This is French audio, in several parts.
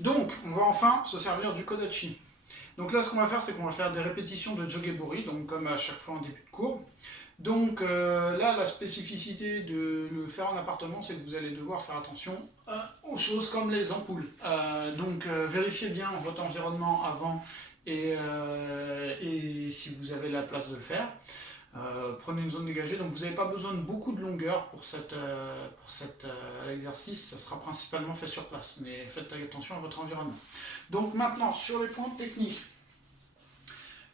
Donc, on va enfin se servir du Kodachi. Donc là, ce qu'on va faire, c'est qu'on va faire des répétitions de Jogebori, donc comme à chaque fois en début de cours. Donc là, la spécificité de le faire en appartement, c'est que vous allez devoir faire attention aux choses comme les ampoules. Donc vérifiez bien votre environnement avant et si vous avez la place de le faire. Prenez une zone dégagée, donc vous n'avez pas besoin de beaucoup de longueur pour cet exercice, ça sera principalement fait sur place, mais faites attention à votre environnement. Donc maintenant, sur les points techniques.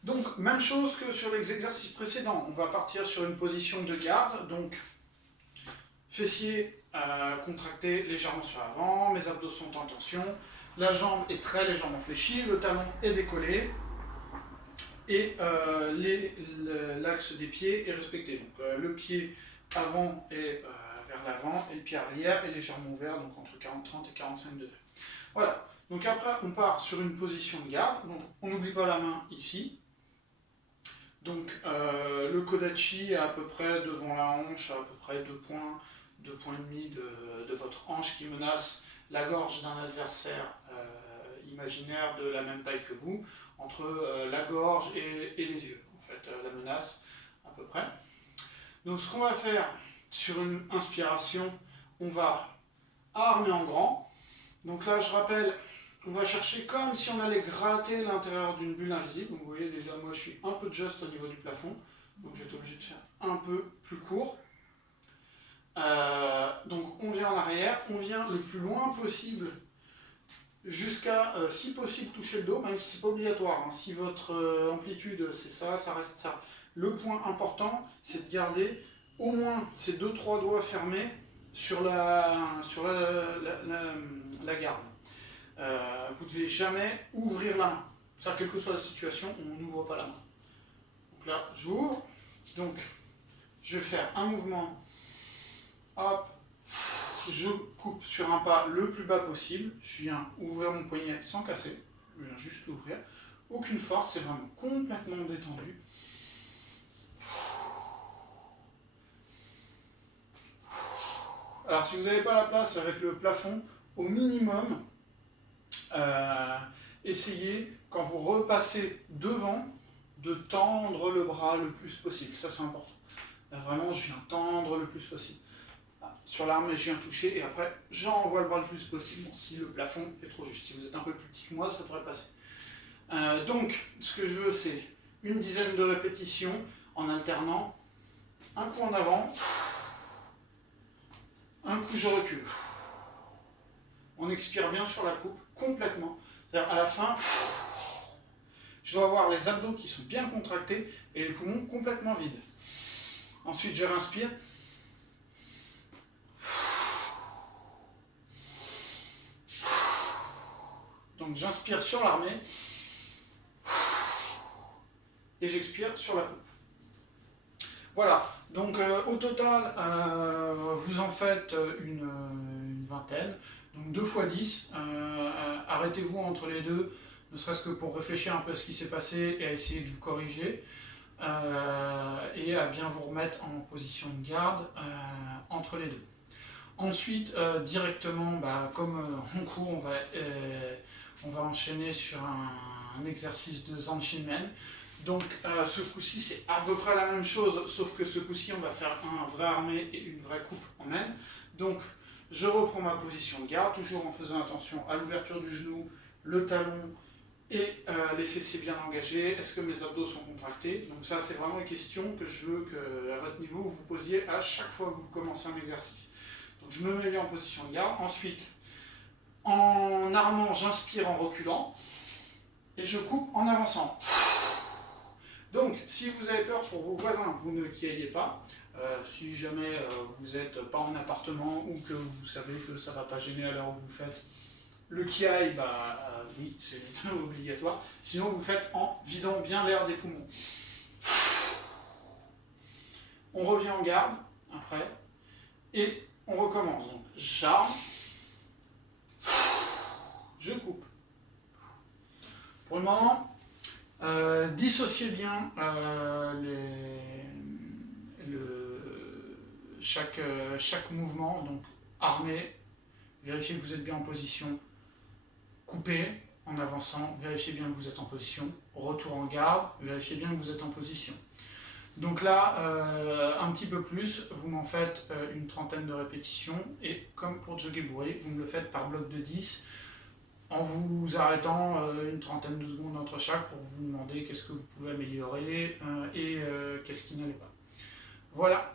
Donc, même chose que sur les exercices précédents, on va partir sur une position de garde, donc fessiers contractés légèrement sur l'avant, mes abdos sont en tension, la jambe est très légèrement fléchie, le talon est décollé, et l'axe des pieds est respecté. Donc le pied avant est vers l'avant, et le pied arrière est légèrement ouvert, donc entre 30 et 45 degrés. Voilà, donc après on part sur une position de garde, donc on n'oublie pas la main ici. Donc le Kodachi est à peu près devant la hanche, à peu près 2 points et demi de votre hanche qui menace la gorge d'un adversaire imaginaire de la même taille que vous, entre la gorge et les yeux, en fait, la menace à peu près. Donc ce qu'on va faire sur une inspiration, on va armer en grand. Donc là je rappelle, on va chercher comme si on allait gratter l'intérieur d'une bulle invisible. Donc vous voyez les gars, moi je suis un peu juste au niveau du plafond, donc j'étais obligé de faire un peu plus court. Donc on vient en arrière, on vient le plus loin possible jusqu'à, si possible, toucher le dos, même si c'est pas obligatoire. Hein. Si votre amplitude c'est ça, ça reste ça. Le point important, c'est de garder au moins ces 2-3 doigts fermés sur la garde. Vous ne devez jamais ouvrir la main. Ça, quelle que soit la situation, on n'ouvre pas la main. Donc là, j'ouvre. Donc, je vais faire un mouvement. Hop. Je coupe sur un pas le plus bas possible. Je viens ouvrir mon poignet sans casser. Je viens juste l'ouvrir. Aucune force, c'est vraiment complètement détendu. Alors, si vous n'avez pas la place avec le plafond, au minimum, essayez, quand vous repassez devant, de tendre le bras le plus possible. Ça, c'est important. Là, vraiment, je viens tendre le plus possible. Sur l'arme, je viens toucher et après, j'envoie le bras le plus possible. Bon, si le plafond est trop juste. Si vous êtes un peu plus petit que moi, ça devrait passer. Donc, ce que je veux, c'est une dizaine de répétitions en alternant. Un coup en avant, un coup je recule. On expire bien sur la coupe, complètement. C'est-à-dire à la fin, je dois avoir les abdos qui sont bien contractés et les poumons complètement vides. Ensuite, je respire. Donc j'inspire sur l'armée et j'expire sur la coupe. Voilà, donc au total, vous en faites une vingtaine, donc 2 x 10. Arrêtez-vous entre les deux, ne serait-ce que pour réfléchir un peu à ce qui s'est passé et à essayer de vous corriger, et à bien vous remettre en position de garde entre les deux. Ensuite, directement, comme en cours, on va enchaîner sur un exercice de Zanshinmen. Donc ce coup-ci c'est à peu près la même chose, sauf que ce coup-ci on va faire un vrai armé et une vraie coupe en même. Donc je reprends ma position de garde, toujours en faisant attention à l'ouverture du genou, le talon et les fessiers bien engagés. Est-ce que mes abdos sont contractés? Donc ça c'est vraiment une question que je veux qu'à votre niveau vous vous posiez à chaque fois que vous commencez un exercice. Donc je me mets bien en position de garde. Ensuite, en armant, j'inspire en reculant et je coupe en avançant. Donc, si vous avez peur pour vos voisins, vous ne kiaillez pas. Si jamais vous n'êtes pas en appartement ou que vous savez que ça ne va pas gêner à l'heure où vous faites le kiaï, oui, c'est obligatoire. Sinon, vous faites en vidant bien l'air des poumons. On revient en garde après et on recommence. Donc, j'arme, je coupe. Pour le moment, dissociez bien chaque mouvement, donc armé, vérifiez que vous êtes bien en position, coupez en avançant, vérifiez bien que vous êtes en position, retour en garde, vérifiez bien que vous êtes en position. Donc là, un petit peu plus, vous m'en faites une trentaine de répétitions, et comme pour jogger bourré, vous me le faites par bloc de 10, en vous arrêtant une trentaine de secondes entre chaque pour vous demander qu'est-ce que vous pouvez améliorer et qu'est-ce qui n'allait pas. Voilà.